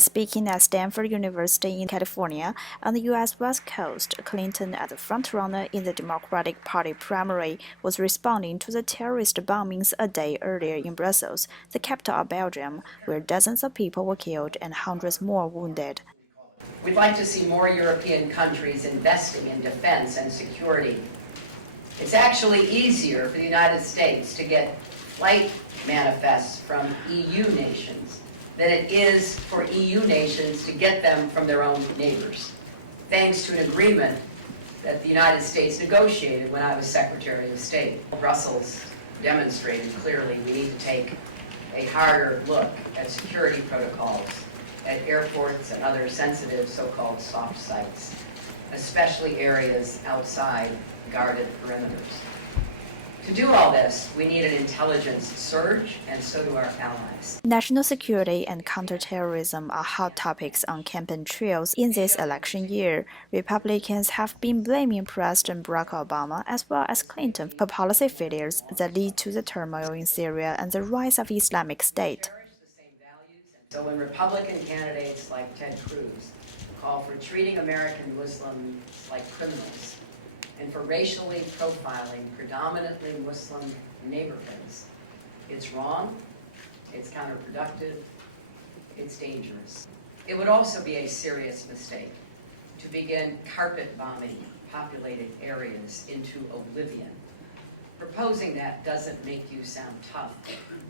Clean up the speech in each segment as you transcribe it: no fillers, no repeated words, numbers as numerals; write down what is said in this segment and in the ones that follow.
Speaking at Stanford University in California, on the U.S. West Coast, Clinton, as a frontrunner in the Democratic Party primary, was responding to the terrorist bombings a day earlier in Brussels, the capital of Belgium, where dozens of people were killed and hundreds more wounded. We'd like to see more European countries investing in defense and security. It's actually easier for the United States to get flight manifests from EU nations than it is for EU nations to get them from their own neighbors, thanks to an agreement that the United States negotiated when I was Secretary of State. Brussels demonstrated clearly we need to take a harder look at security protocols at airports and other sensitive so-called soft sites, especially areas outside guarded perimeters. To do all this, we need an intelligence surge, and so do our allies. National security and counter-terrorism are hot topics on campaign trails in this election year. Republicans have been blaming President Barack Obama as well as Clinton for policy failures that lead to the turmoil in Syria and the rise of Islamic State. So when Republican candidates like Ted Cruz call for treating American Muslims like criminals and for racially profiling predominantly Muslim neighborhoods, it's wrong, it's counterproductive, it's dangerous. It would also be a serious mistake to begin carpet bombing populated areas into oblivion. Proposing that doesn't make you sound tough,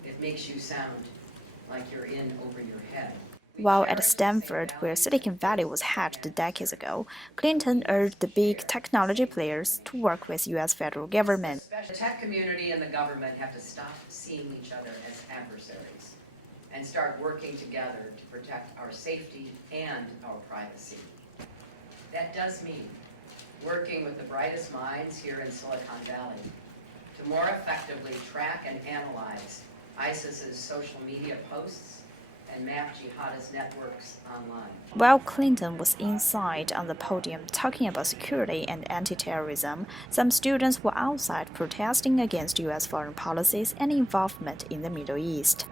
it makes you sound like you're in over your head. While at Stanford, where Silicon Valley was hatched decades ago, Clinton urged the big technology players to work with U.S. federal government. The tech community and the government have to stop seeing each other as adversaries and start working together to protect our safety and our privacy. That does mean working with the brightest minds here in Silicon Valley to more effectively track and analyze ISIS's social media posts and map jihadist networks online. While Clinton was inside on the podium talking about security and anti-terrorism, some students were outside protesting against U.S. foreign policies and involvement in the Middle East.